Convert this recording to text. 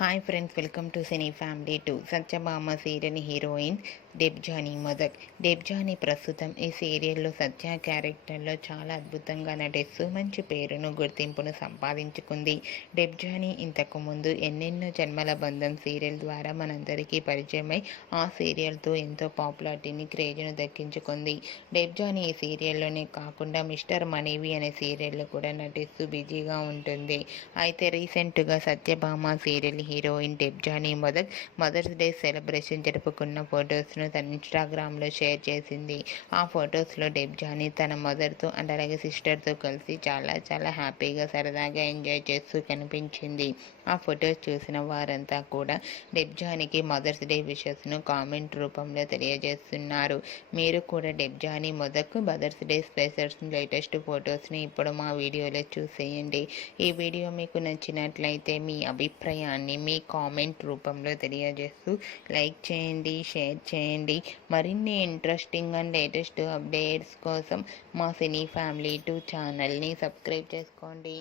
Hi friends, welcome to cine family 2. Satyabhama serial heroine Debjani Modak. Debjani ప్రస్తుతం ఈ సీరియల్లో సత్య క్యారెక్టర్లో చాలా అద్భుతంగా నటిస్తూ మంచి పేరును, గుర్తింపును సంపాదించుకుంది. డెబ్జానీ ఇంతకు ముందు ఎన్నెన్నో జన్మల బంధం సీరియల్ ద్వారా మనందరికీ పరిచయమై ఆ సీరియల్తో ఎంతో పాపులారిటీని, క్రేజ్ను దక్కించుకుంది. డెబ్జానీ ఈ సీరియల్లోనే కాకుండా మిస్టర్ మనీవి అనే సీరియల్లో కూడా నటిస్తూ బిజీగా ఉంటుంది. అయితే రీసెంట్గా Satyabhama serial heroine Debjani Modak mother's day celebration జరుపుకున్న ఫొటోస్ను తన ఇన్స్టాగ్రామ్లో షేర్ చేసింది. ఆ ఫొటోస్లో డెబ్జానీ తన మదర్తో అండ్ అలాగే సిస్టర్తో కలిసి చాలా హ్యాపీగా, సరదాగా ఎంజాయ్ చేస్తూ కనిపించింది. ఆ ఫొటోస్ చూసిన వారంతా కూడా డెబ్జానీకి మదర్స్ డే విషెస్ను కామెంట్ రూపంలో తెలియజేస్తున్నారు. మీరు కూడా Debjani Modak mother's day specials latest ఫొటోస్ని ఇప్పుడు మా వీడియోలో చూసేయండి. ఈ వీడియో మీకు నచ్చినట్లయితే మీ అభిప్రాయాన్ని మీ కామెంట్ రూపంలో తెలియజేస్తూ లైక్ చేయండి, షేర్ చేయండి. మరిన్ని ఇంట్రెస్టింగ్ అండ్ లేటెస్ట్ అప్డేట్స్ కోసం మా సినీ ఫ్యామిలీ 2 ఛానల్ని సబ్స్క్రైబ్ చేసుకోండి.